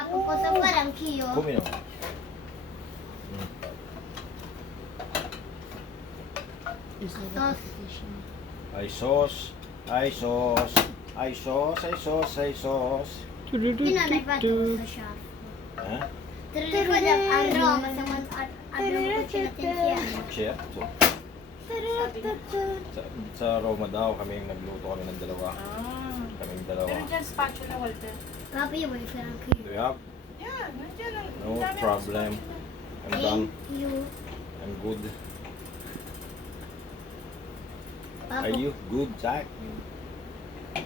Ako po sa parang kiyo. Come no. Sos. Ay sauce, ay sauce, ay sauce, ay sauce, ay sauce. Pinanay pa ito sa shop. Ha? Tuloy ko lang ano, masamang ano ko sinatensiyan. Certo. Sa Roma daw, nagluto kami ng dalawa. Kaming dalawa. Pero dyan spatula, Walter. Papi, may parang Do kiyo. you have? Yan, nandiyan ang... No dami ng problem. spatula. I'm done. Thank you. I'm good. Papa, Are you good, Jack?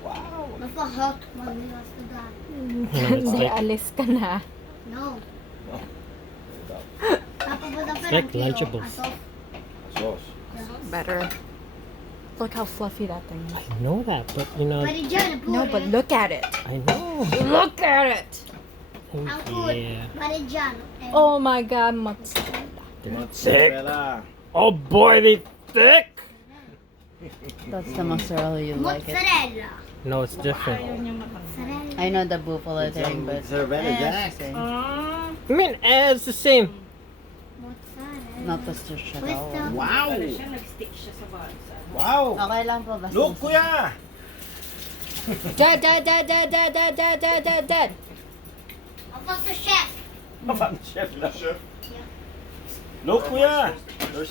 Wow. mapa-hot one was to that. Hindi, alis ka na. No. No. Papa, po sa It's parang like kiyo. Lunchables. Asos. Sauce. Better. Look how fluffy that thing I is. know that, but you know, Pwede dyan, No, but look at it. I know. Look at it. Ang food. Yeah. Pwede dyan. Oh my God, mozzarella. Mozzarella. Oh boy, they thick. That's the mozzarella you like it. Mozzarella. No, it's Ayaw different. niya matanggal. Mozzarella. I know the buffalo thing, but Mozzarella, Jack. Ah, I mean, it's the same. Mozzarella. not the stracciatella. Wow. ano siya, nag-stick siya sa bansa. Wow. Okay lang po basta. Look, kuya. Dad, dad, dad, dad, dad, dad, dad, dad, dad, dad. Ako sa chef. Paano chef na? Yeah. Look, kuya. There's